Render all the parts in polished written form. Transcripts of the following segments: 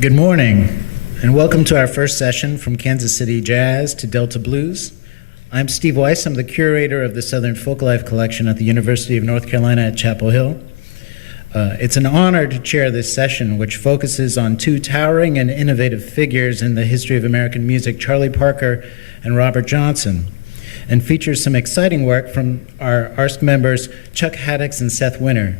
Good morning, and welcome to our first session from Kansas City Jazz to Delta Blues. I'm Steve Weiss. I'm the curator of the Southern Folklife Collection at the University of North Carolina at Chapel Hill. It's an honor to chair this session, which focuses on two towering and innovative figures in the history of American music, Charlie Parker and Robert Johnson, and features some exciting work from our ARSC members, Chuck Haddix and Seth Winter.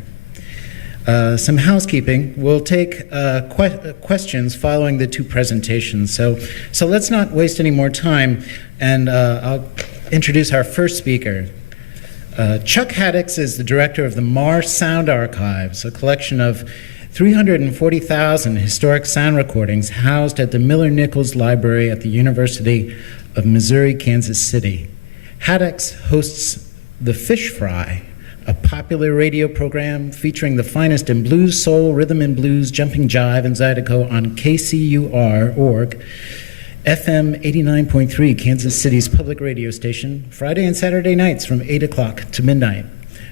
Some housekeeping. We'll take questions following the two presentations. So let's not waste any more time, and I'll introduce our first speaker. Chuck Haddix is the director of the Marr Sound Archives, a collection of 340,000 historic sound recordings housed at the Miller-Nichols Library at the University of Missouri, Kansas City. Haddix hosts The Fish Fry, a popular radio program featuring the finest in blues, soul, rhythm and blues, jumping jive, and zydeco on KCUR.org, FM 89.3, Kansas City's public radio station, Friday and Saturday nights from 8 o'clock to midnight.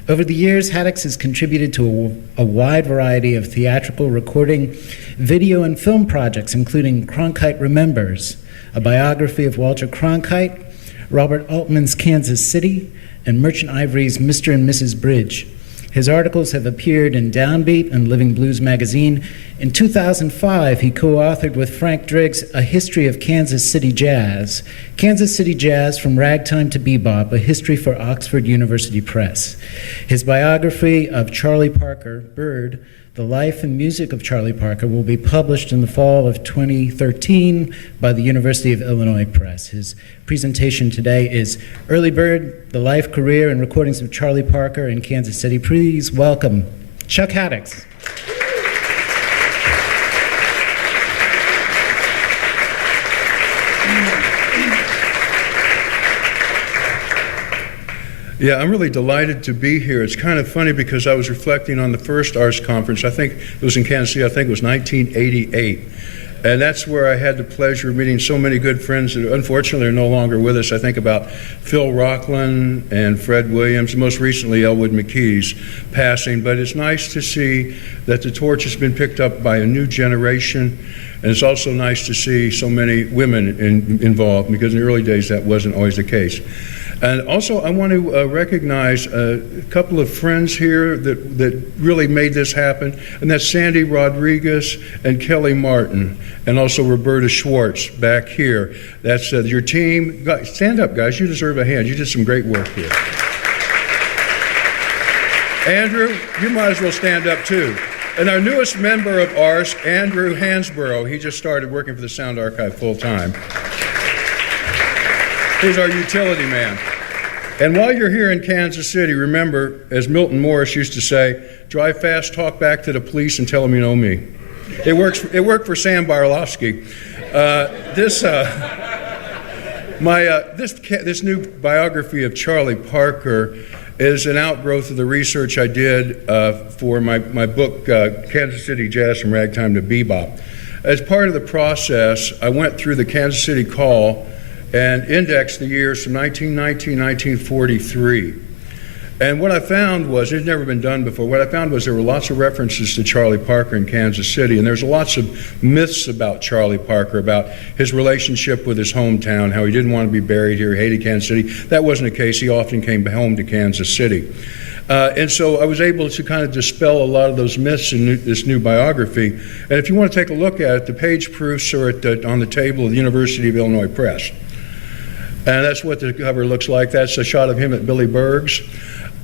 Over the years, Haddix has contributed to a wide variety of theatrical recording, video, and film projects, including Cronkite Remembers, a biography of Walter Cronkite, Robert Altman's Kansas City, and Merchant Ivory's Mr. and Mrs. Bridge. His articles have appeared in Downbeat and Living Blues magazine. In 2005, he co-authored with Frank Driggs A History of Kansas City Jazz, Kansas City Jazz from Ragtime to Bebop, a history for Oxford University Press. His biography of Charlie Parker, Bird, The Life and Music of Charlie Parker, will be published in the fall of 2013 by the University of Illinois Press. His presentation today is Early Bird, The Life, Career, and Recordings of Charlie Parker in Kansas City. Please welcome Chuck Haddix. Yeah, I'm really delighted to be here. It's kind of funny because I was reflecting on the first ARSC conference. I think it was in Kansas City. I think it was 1988. And that's where I had the pleasure of meeting so many good friends that unfortunately are no longer with us. I think about Phil Rockland and Fred Williams, and most recently Elwood McKee's passing. But it's nice to see that the torch has been picked up by a new generation. And it's also nice to see so many women involved, because in the early days that wasn't always the case. And also, I want to recognize a couple of friends here that really made this happen, and that's Sandy Rodriguez and Kelly Martin, and also Roberta Schwartz back here. That's your team. Stand up, guys. You deserve a hand. You did some great work here. Andrew, you might as well stand up, too. And our newest member of ARSC, Andrew Hansborough, he just started working for the Sound Archive full-time. He's our utility man. And while you're here in Kansas City, remember, as Milton Morris used to say, drive fast, talk back to the police, and tell them you know me. It worked for Sam Barlowski. This new biography of Charlie Parker is an outgrowth of the research I did for my book, Kansas City Jazz from Ragtime to Bebop. As part of the process, I went through the Kansas City Call and indexed the years from 1919 to 1943. And what I found was, it had never been done before, what I found was there were lots of references to Charlie Parker in Kansas City, and there's lots of myths about Charlie Parker, about his relationship with his hometown, how he didn't want to be buried here, he hated Kansas City. That wasn't the case. He often came home to Kansas City. And so I was able to kind of dispel a lot of those myths in this new biography. And if you want to take a look at it, the page proofs are on the table of the University of Illinois Press. And that's what the cover looks like. That's a shot of him at Billy Berg's.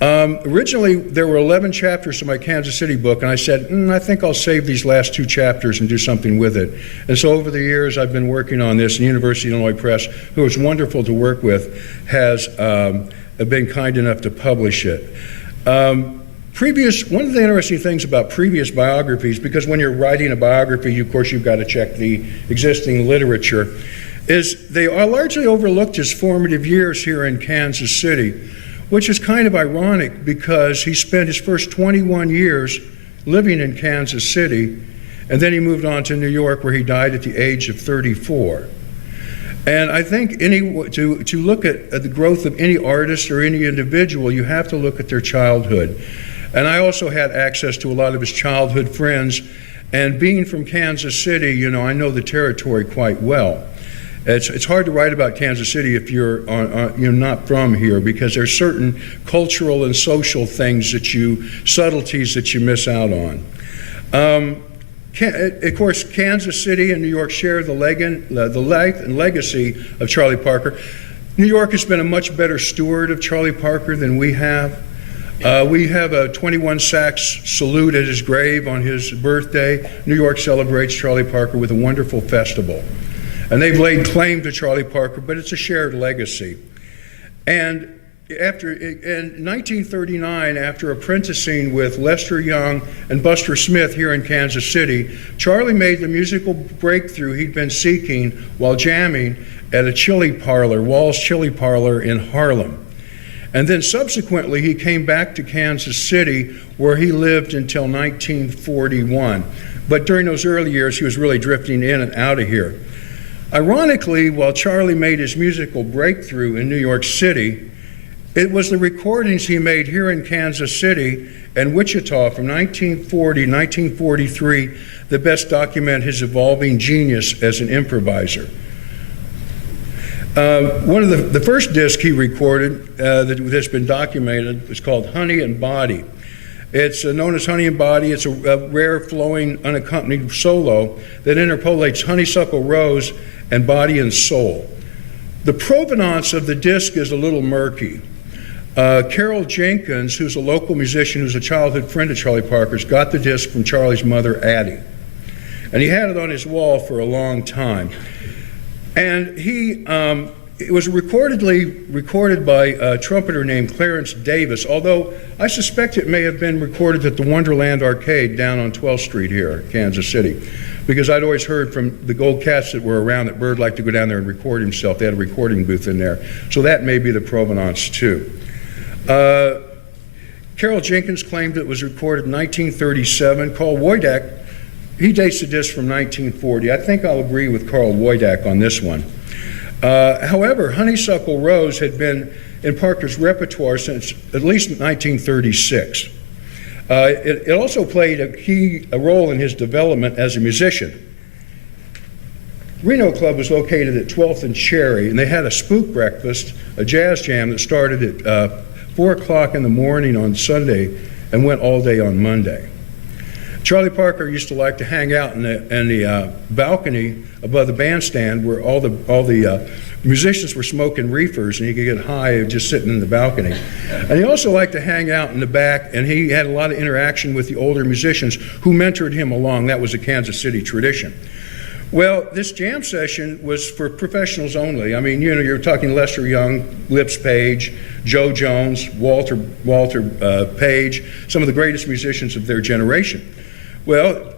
Originally, there were 11 chapters to my Kansas City book, and I said, I think I'll save these last 2 chapters and do something with it. And so over the years, I've been working on this, and the University of Illinois Press, who was wonderful to work with, has been kind enough to publish it. One of the interesting things about previous biographies, because when you're writing a biography, of course, you've got to check the existing literature, is they are largely overlooked his formative years here in Kansas City, which is kind of ironic because he spent his first 21 years living in Kansas City, and then he moved on to New York, where he died at the age of 34. And I think to look at the growth of any artist or any individual, you have to look at their childhood. And I also had access to a lot of his childhood friends, And being from Kansas City, you know, I know the territory quite well. It's hard to write about Kansas City if you're not from here, because there's certain cultural and social things subtleties that you miss out on. Of course, Kansas City and New York share the life and legacy of Charlie Parker. New York has been a much better steward of Charlie Parker than we have. We have a 21 sax salute at his grave on his birthday. New York celebrates Charlie Parker with a wonderful festival. And they've laid claim to Charlie Parker, but it's a shared legacy. And in 1939, after apprenticing with Lester Young and Buster Smith here in Kansas City, Charlie made the musical breakthrough he'd been seeking while jamming at a chili parlor, Wall's Chili Parlor in Harlem. And then subsequently, he came back to Kansas City, where he lived until 1941. But during those early years, he was really drifting in and out of here. Ironically, while Charlie made his musical breakthrough in New York City, it was the recordings he made here in Kansas City and Wichita from 1940 to 1943 that best document his evolving genius as an improviser. One of the first disc he recorded that's been documented is called Honey and Body. It's known as Honey and Body. It's a rare, flowing, unaccompanied solo that interpolates honeysuckle rose and body and soul. The provenance of the disc is a little murky. Carol Jenkins, who's a local musician who's a childhood friend of Charlie Parker's, got the disc from Charlie's mother, Addie. And he had it on his wall for a long time. And it was recorded by a trumpeter named Clarence Davis, although I suspect it may have been recorded at the Wonderland Arcade down on 12th Street here, Kansas City, because I'd always heard from the old cats that were around that Bird liked to go down there and record himself. They had a recording booth in there. So that may be the provenance, too. Carol Jenkins claimed it was recorded in 1937. Carl Woydak, he dates the disc from 1940. I think I'll agree with Carl Woydak on this one. However, Honeysuckle Rose had been in Parker's repertoire since at least 1936. It also played a role in his development as a musician. Reno Club was located at 12th and Cherry, and they had a spook breakfast, a jazz jam that started at 4 o'clock in the morning on Sunday and went all day on Monday. Charlie Parker used to like to hang out in the balcony above the bandstand where all the musicians were smoking reefers, and he could get high just sitting in the balcony. And he also liked to hang out in the back, and he had a lot of interaction with the older musicians who mentored him along. That was a Kansas City tradition. Well, this jam session was for professionals only. I mean, you know, you're talking Lester Young, Lips Page, Joe Jones, Walter Page, some of the greatest musicians of their generation. Well,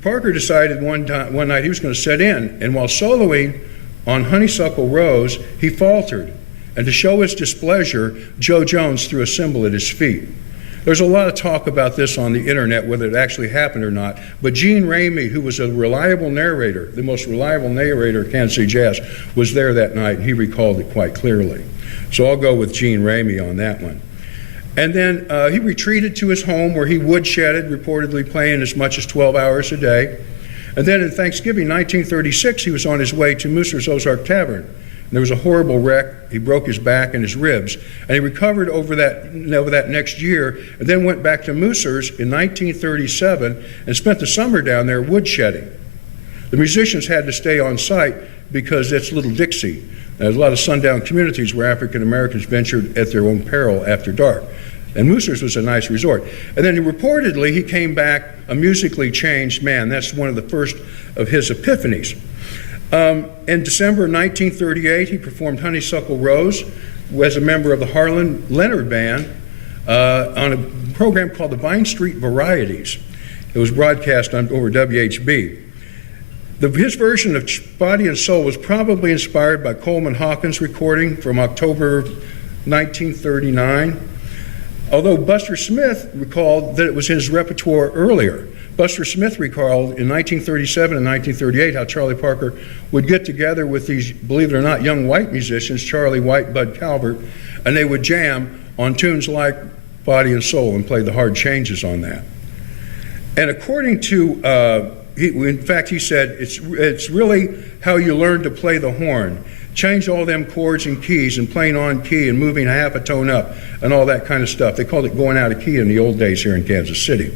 Parker decided one night he was going to set in, and while soloing on Honeysuckle Rose, he faltered. And to show his displeasure, Joe Jones threw a cymbal at his feet. There's a lot of talk about this on the internet, whether it actually happened or not, but Gene Ramey, who was a reliable narrator, the most reliable narrator of Kansas City Jazz, was there that night, and he recalled it quite clearly. So I'll go with Gene Ramey on that one. And then he retreated to his home where he woodshedded, reportedly playing as much as 12 hours a day. And then in Thanksgiving 1936, he was on his way to Mooser's Ozark Tavern. And there was a horrible wreck. He broke his back and his ribs. And he recovered over that next year, and then went back to Mooser's in 1937 and spent the summer down there woodshedding. The musicians had to stay on site because it's Little Dixie. There's a lot of sundown communities where African Americans ventured at their own peril after dark. And Mooser's was a nice resort. And then reportedly, he came back a musically changed man. That's one of the first of his epiphanies. In December 1938, he performed Honeysuckle Rose as a member of the Harlan Leonard Band on a program called the Vine Street Varieties. It was broadcast over WHB. His version of Body and Soul was probably inspired by Coleman Hawkins' recording from October 1939, although Buster Smith recalled that it was his repertoire earlier. Buster Smith recalled in 1937 and 1938 how Charlie Parker would get together with these, believe it or not, young white musicians, Charlie White, Bud Calvert, and they would jam on tunes like Body and Soul and play the hard changes on that. And according to, in fact, he said, it's really how you learn to play the horn. Change all them chords and keys and playing on key and moving a half a tone up and all that kind of stuff. They called it going out of key in the old days here in Kansas City.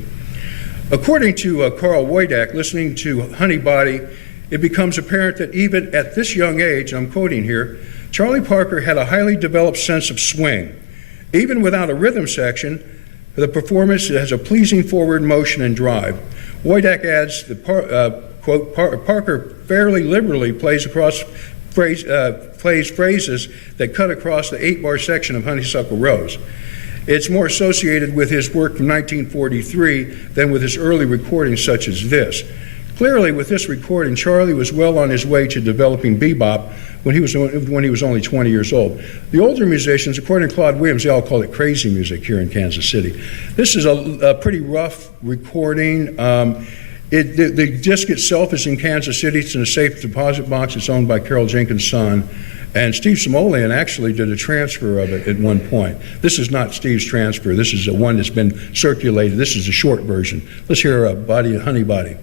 According to Carl Woidak, listening to Honeybody, it becomes apparent that even at this young age, I'm quoting here, Charlie Parker had a highly developed sense of swing. Even without a rhythm section, the performance has a pleasing forward motion and drive. Woidak adds that quote, Parker fairly liberally plays phrases that cut across the 8-bar section of Honeysuckle Rose. It's more associated with his work from 1943 than with his early recordings such as this. Clearly, with this recording, Charlie was well on his way to developing bebop when he was only 20 years old. The older musicians, according to Claude Williams, they all call it crazy music here in Kansas City. This is a pretty rough recording. The disc itself is in Kansas City. It's in a safe deposit box. It's owned by Carol Jenkins' son. And Steve Simoleon actually did a transfer of it at one point. This is not Steve's transfer. This is one that's been circulated. This is a short version. Let's hear Honey Body.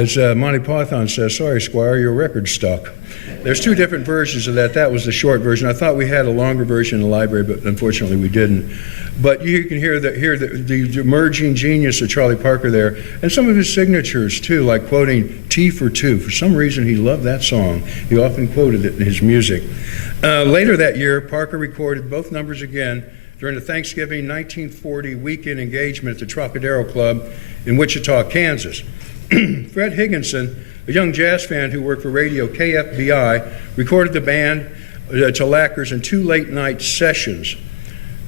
As Monty Python says, sorry, Squire, your record's stuck. There's two different versions of that. That was the short version. I thought we had a longer version in the library, but unfortunately we didn't. But you can hear the emerging genius of Charlie Parker there, and some of his signatures, too, like quoting T for Two. For some reason, he loved that song. He often quoted it in his music. Later that year, Parker recorded both numbers again during the Thanksgiving 1940 weekend engagement at the Trocadero Club in Wichita, Kansas. Fred Higginson, a young jazz fan who worked for radio KFBI, recorded the band to lacquers in 2 late-night sessions.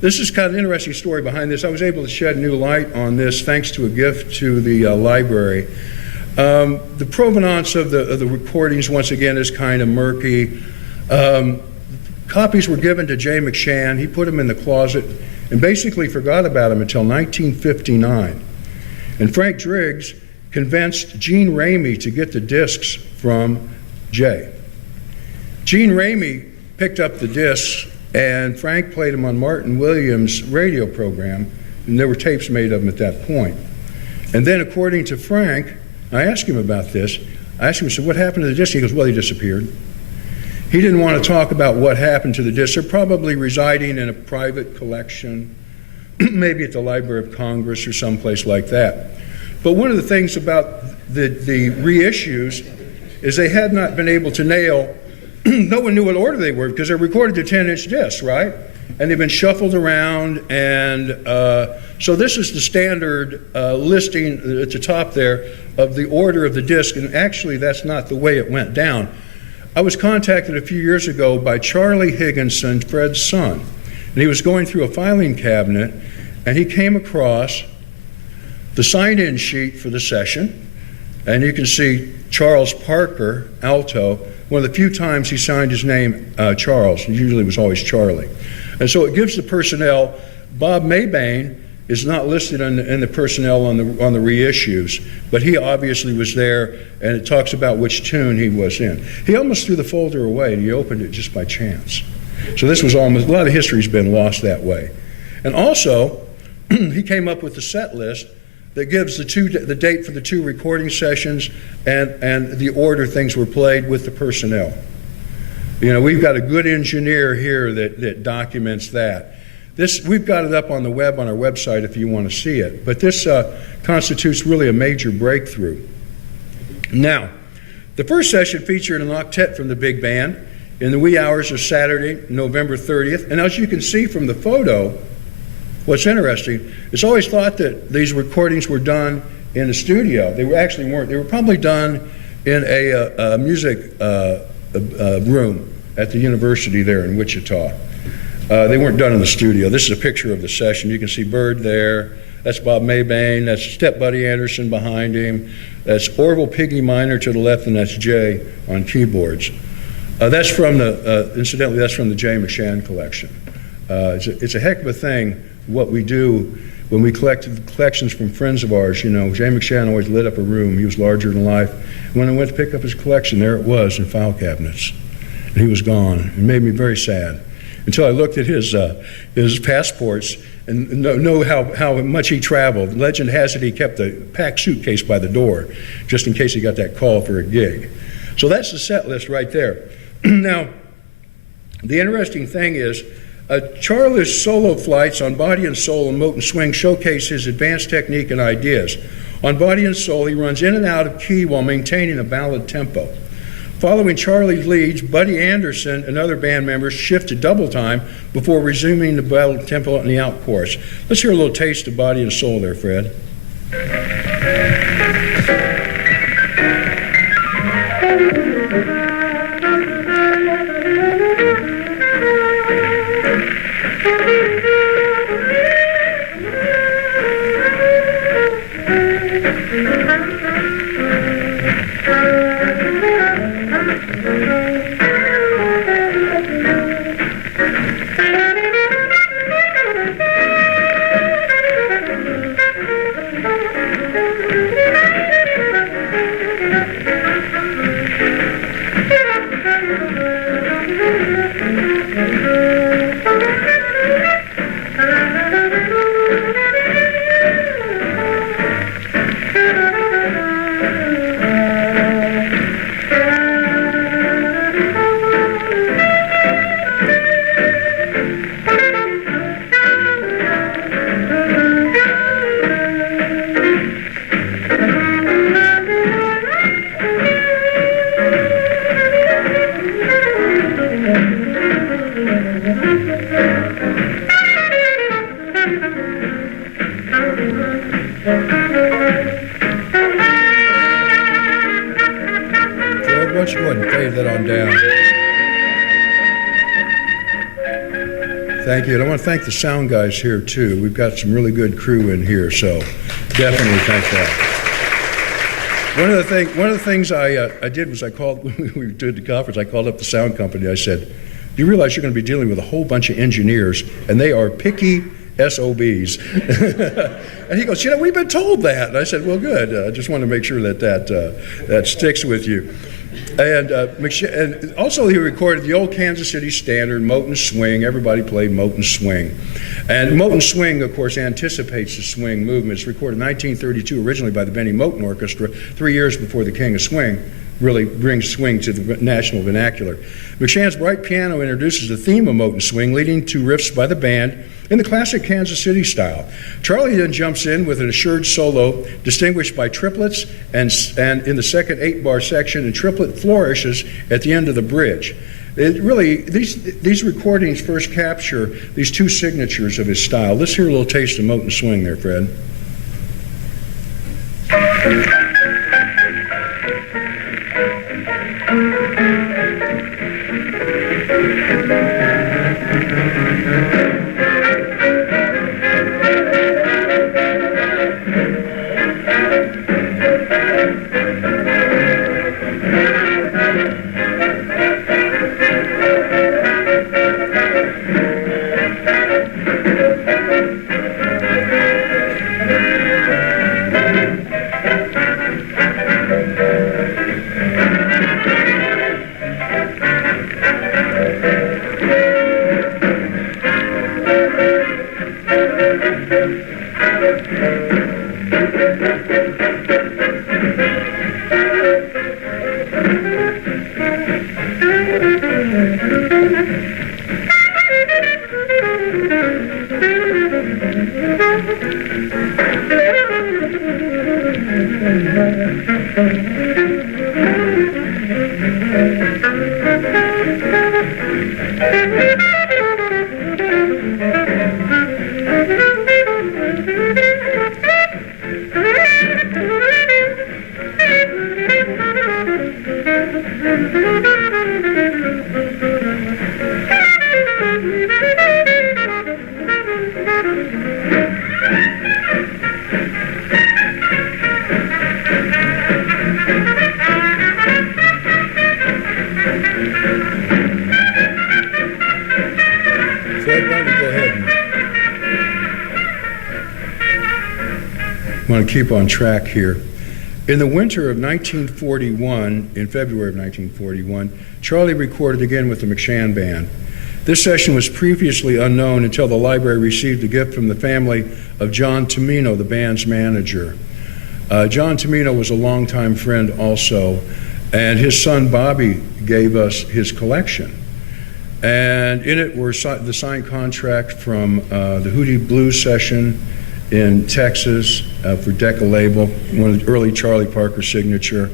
This is kind of an interesting story behind this. I was able to shed new light on this thanks to a gift to the library. The provenance of the recordings, once again, is kind of murky. Copies were given to Jay McShann. He put them in the closet and basically forgot about them until 1959. And Frank Driggs convinced Gene Ramey to get the discs from Jay. Gene Ramey picked up the discs, and Frank played them on Martin Williams' radio program, and there were tapes made of them at that point. And then, according to Frank, I asked him about this. I asked him, I said, what happened to the discs? He goes, well, they disappeared. He didn't want to talk about what happened to the discs. They're probably residing in a private collection, maybe at the Library of Congress or someplace like that. But one of the things about the reissues is they had not been able to nail, no one knew what order they were because they're recorded to 10-inch discs, right? And they've been shuffled around, and so this is the standard listing at the top there of the order of the disc, and actually that's not the way it went down. I was contacted a few years ago by Charlie Higginson, Fred's son, and he was going through a filing cabinet, and he came across the sign-in sheet for the session, and you can see Charles Parker, alto. One of the few times he signed his name Charles. Usually it was always Charlie. And so it gives the personnel. Bob Mabane is not listed in the personnel on the reissues, but he obviously was there, and it talks about which tune he was in. He almost threw the folder away, and he opened it just by chance. So this was almost, a lot of history's been lost that way. And also, he came up with the set list that gives the date for the 2 recording sessions and the order things were played with the personnel. You know, we've got a good engineer here that documents that. We've got it up on the web on our website if you want to see it, but this constitutes really a major breakthrough. Now, the first session featured an octet from the big band in the wee hours of Saturday, November 30th, and as you can see from the photo, what's interesting, it's always thought that these recordings were done in a studio. They actually weren't. They were probably done in a music room at the university there in Wichita. They weren't done in the studio. This is a picture of the session. You can see Bird there. That's Bob Mabane. That's Step Buddy Anderson behind him. That's Orville Piggy Minor to the left, and that's Jay on keyboards. That's from incidentally, that's from the Jay McShann collection. It's a heck of a thing what we do when we collected collections from friends of ours. You know, Jay McShann always lit up a room. He was larger than life. When I went to pick up his collection, there it was in file cabinets. And he was gone. It made me very sad until I looked at his passports and know how much he traveled. Legend has it he kept a packed suitcase by the door just in case he got that call for a gig. So that's the set list right there. Now, the interesting thing is, Charlie's solo flights on Body and Soul and Moten Swing showcase his advanced technique and ideas. On Body and Soul, he runs in and out of key while maintaining a ballad tempo. Following Charlie's leads, Buddy Anderson and other band members shift to double time before resuming the ballad tempo in the out chorus. Let's hear a little taste of Body and Soul there, Fred. Thank you. And I want to thank the sound guys here, too. We've got some really good crew in here, so definitely thank that. One of the things I did was when we did the conference, I called up the sound company. I said, do you realize you're going to be dealing with a whole bunch of engineers, and they are picky SOBs? And he goes, we've been told that. And I said, well, good. I just want to make sure that sticks with you. And also he recorded the old Kansas City standard, Moten Swing. Everybody played Moten Swing. And Moten Swing, of course, anticipates the swing movement. It's recorded in 1932, originally by the Benny Moten Orchestra, 3 years before the King of Swing really brings swing to the national vernacular. McShann's bright piano introduces the theme of Moten Swing, leading to riffs by the band in the classic Kansas City style. Charlie then jumps in with an assured solo distinguished by triplets and in the second 8-bar section and triplet flourishes at the end of the bridge. These recordings first capture these two signatures of his style. Let's hear a little taste of Moten Swing there, Fred. I want to keep on track here. In the winter of 1941, in February of 1941, Charlie recorded again with the McShann Band. This session was previously unknown until the library received a gift from the family of John Tomino, the band's manager. John Tomino was a longtime friend also, and his son Bobby gave us his collection. And in it were the signed contract from the Hootie Blues session in Texas for Decca label, one of the early Charlie Parker signature.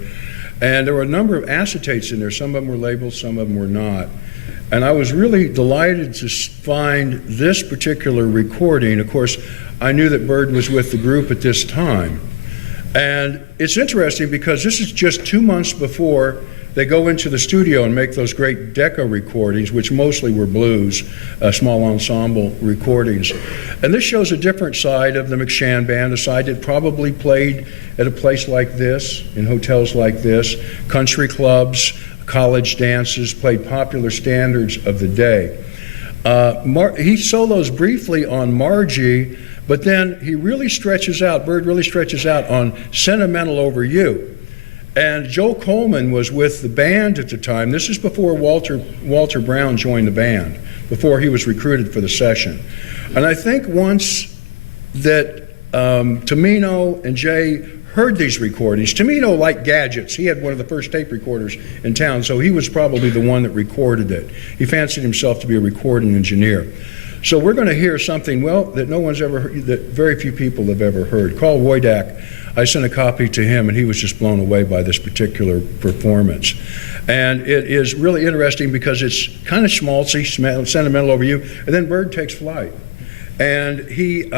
And there were a number of acetates in there. Some of them were labeled, some of them were not. And I was really delighted to find this particular recording. Of course, I knew that Bird was with the group at this time. And it's interesting because this is just 2 months before they go into the studio and make those great Decca recordings, which mostly were blues, small ensemble recordings. And this shows a different side of the McShann Band, a side that probably played at a place like this, in hotels like this, country clubs, college dances, played popular standards of the day. He solos briefly on Margie, but then he really stretches out, Bird really stretches out on Sentimental Over You. And Joe Coleman was with the band at the time. This is before Walter Brown joined the band, before he was recruited for the session. And I think once that Tomino and Jay heard these recordings, Tomino liked gadgets. He had one of the first tape recorders in town, so he was probably the one that recorded it. He fancied himself to be a recording engineer. So we're going to hear something, well, that no one's ever heard, that very few people have ever heard. Carl Wojdak, I sent a copy to him, and he was just blown away by this particular performance. And it is really interesting because it's kind of schmaltzy, Sentimental Over You, and then Bird takes flight. And he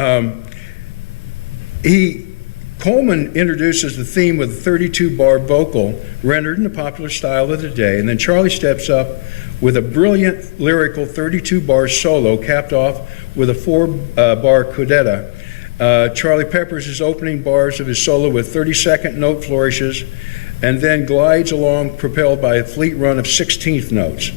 Coleman introduces the theme with a 32-bar vocal rendered in the popular style of the day, and then Charlie steps up with a brilliant lyrical 32-bar solo capped off with a 4-bar codetta. Charlie peppers his opening bars of his solo with 30-second note flourishes and then glides along propelled by a fleet run of 16th notes.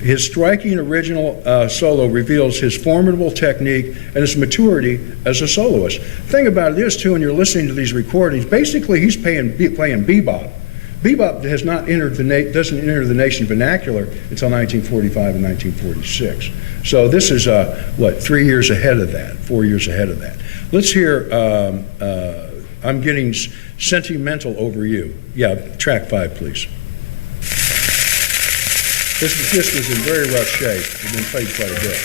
His striking original solo reveals his formidable technique and his maturity as a soloist. The thing about it is, too, when you're listening to these recordings, basically he's playing bebop. Bebop has not entered doesn't enter the nation vernacular until 1945 and 1946. So this is, 3 years ahead of that, 4 years ahead of that. Let's hear I'm Getting Sentimental Over You. Yeah, track 5, please. This was in very rough shape. It's been played quite a bit.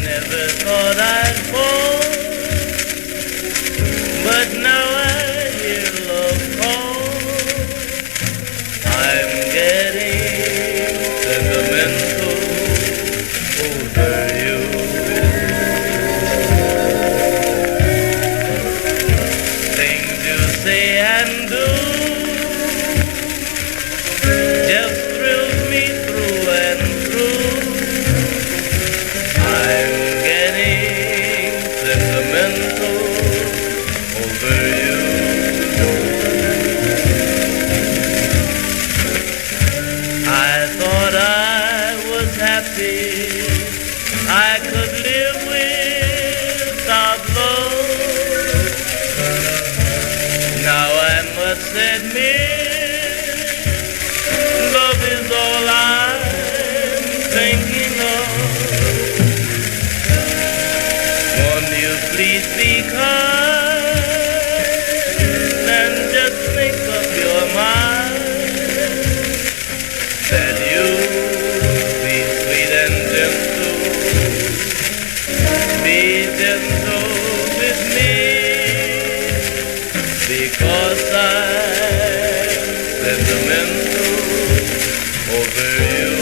Never thought I'd fall, but now I hear love call. I'm getting sentimental over you. Things you say and do just thrills me through and through. I'm getting sentimental over you. I thought I was happy, I could live without love. Now I must admit, love is all I'm thinking of. Won't you please be kind and just make up your mind that you'll be sweet and gentle, be gentle with me, because I'm sentimental over you.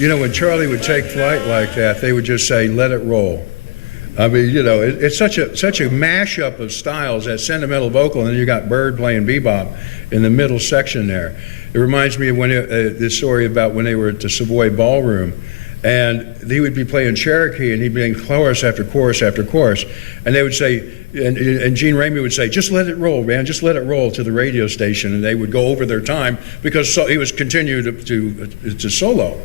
You know, when Charlie would take flight like that, they would just say, "Let it roll." I mean, you know, it's such a mashup of styles, that sentimental vocal, and then you got Bird playing bebop in the middle section there. It reminds me of when this story about when they were at the Savoy Ballroom, and he would be playing Cherokee, and he'd be in chorus after chorus after chorus, and they would say, and Gene Ramey would say, "Just let it roll, man, just let it roll," to the radio station, and they would go over their time because he was continuing to solo.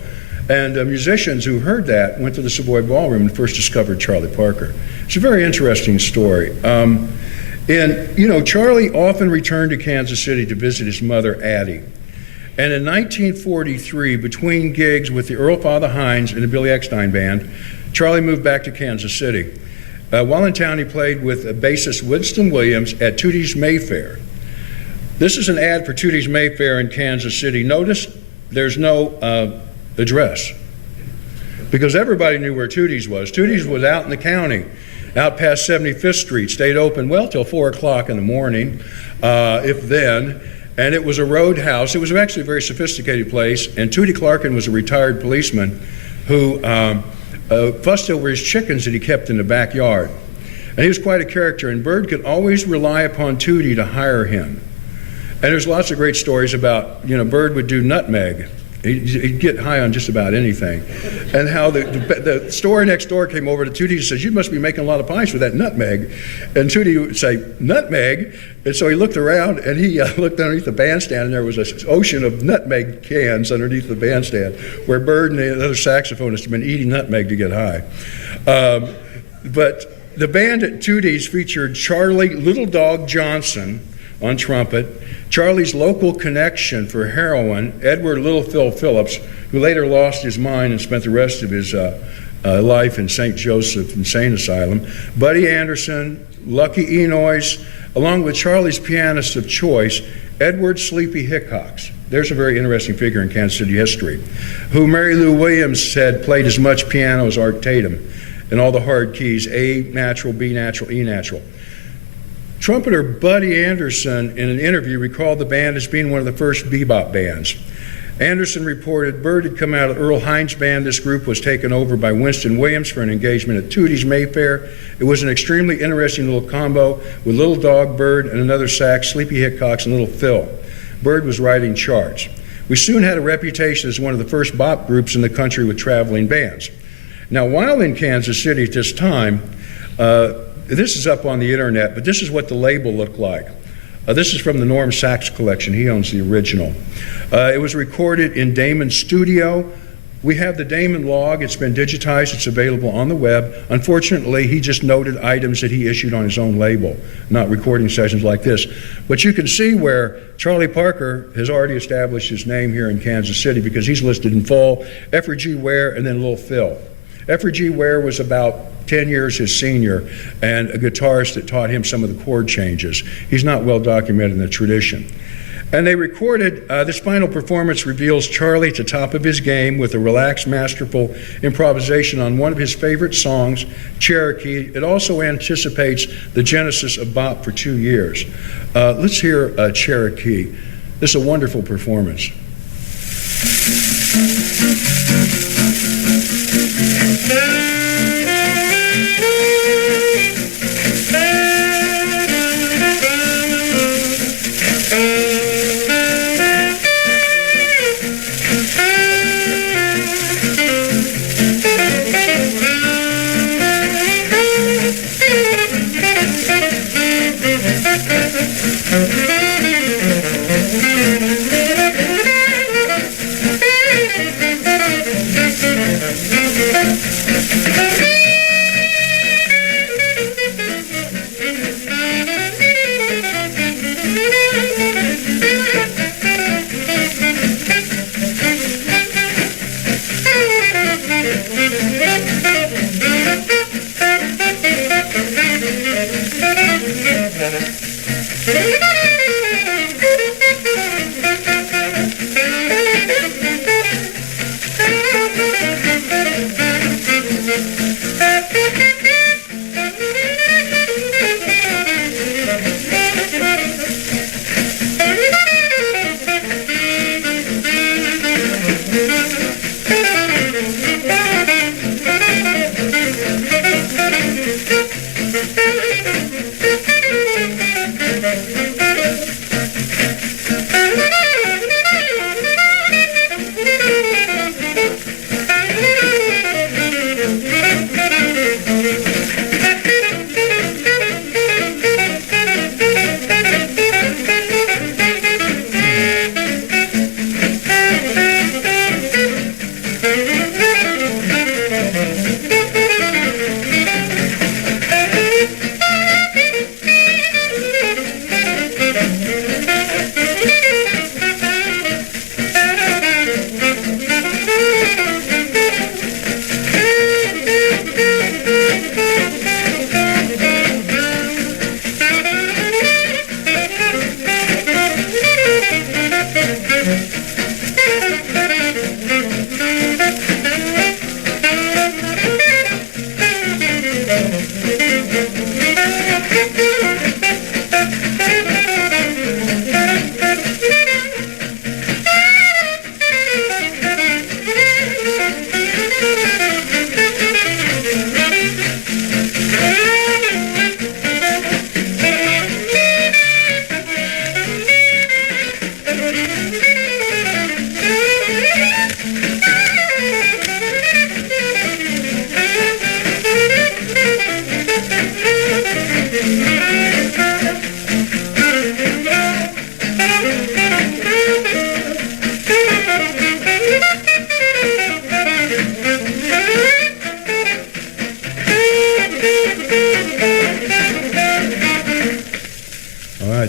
And musicians who heard that went to the Savoy Ballroom and first discovered Charlie Parker. It's a very interesting story. And, Charlie often returned to Kansas City to visit his mother, Addie. And in 1943, between gigs with the Earl Father Hines and the Billy Eckstine Band, Charlie moved back to Kansas City. While in town, he played with bassist Winston Williams at Tootie's Mayfair. This is an ad for Tootie's Mayfair in Kansas City. Notice there's no address, because everybody knew where Tootie's was. Tootie's was out in the county, out past 75th Street, stayed open well till 4 o'clock in the morning, if then. And it was a roadhouse. It was actually a very sophisticated place. And Tootie Clarkin was a retired policeman who fussed over his chickens that he kept in the backyard. And he was quite a character. And Bird could always rely upon Tootie to hire him. And there's lots of great stories about, Bird would do nutmeg. He'd get high on just about anything. And how the store next door came over to Tootie and says, "You must be making a lot of pies with that nutmeg." And Tootie would say, "Nutmeg?" And so he looked around and he looked underneath the bandstand, and there was an ocean of nutmeg cans underneath the bandstand where Bird and the other saxophonists had been eating nutmeg to get high. But the band at Tootie's featured Charlie Little Dog Johnson on trumpet, Charlie's local connection for heroin, Edward Little Phil Phillips, who later lost his mind and spent the rest of his life in St. Joseph Insane Asylum, Buddy Anderson, Lucky Enoys, along with Charlie's pianist of choice, Edward Sleepy Hickox. There's a very interesting figure in Kansas City history, who Mary Lou Williams said played as much piano as Art Tatum in all the hard keys, A natural, B natural, E natural. Trumpeter Buddy Anderson, in an interview, recalled the band as being one of the first bebop bands. Anderson reported Bird had come out of Earl Hines' band. This group was taken over by Winston Williams for an engagement at Tootie's Mayfair. It was an extremely interesting little combo with Little Dog Bird and another sax, Sleepy Hickox and Little Phil. Bird was riding charts. We soon had a reputation as one of the first bop groups in the country with traveling bands. Now, while in Kansas City at this time, this is up on the internet, but this is what the label looked like. This is from the Norm Sachs collection. He owns the original. It was recorded in Damon's studio. We have the Damon log. It's been digitized. It's available on the web. Unfortunately, he just noted items that he issued on his own label, not recording sessions like this. But you can see where Charlie Parker has already established his name here in Kansas City, because he's listed in full, Effie G. Ware, and then Lil Phil. Effie G. Ware was about 10 years his senior and a guitarist that taught him some of the chord changes. He's not well documented in the tradition. And they recorded, this final performance reveals Charlie at the top of his game with a relaxed, masterful improvisation on one of his favorite songs, Cherokee. It also anticipates the genesis of bop for 2 years. Let's hear Cherokee. This is a wonderful performance.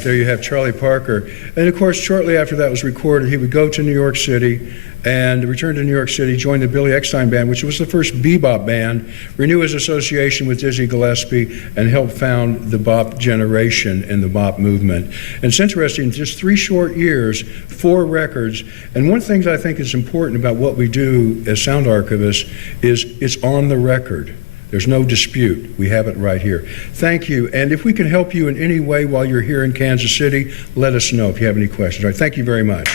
There you have Charlie Parker. And of course, shortly after that was recorded, he would go to New York City and return to New York City, join the Billy Eckstine Band, which was the first bebop band, renew his association with Dizzy Gillespie, and help found the bop generation and the bop movement. And it's interesting, just 3 short years, 4 records. And one thing that I think is important about what we do as sound archivists is it's on the record. There's no dispute. We have it right here. Thank you. And if we can help you in any way while you're here in Kansas City, let us know if you have any questions. All right, thank you very much.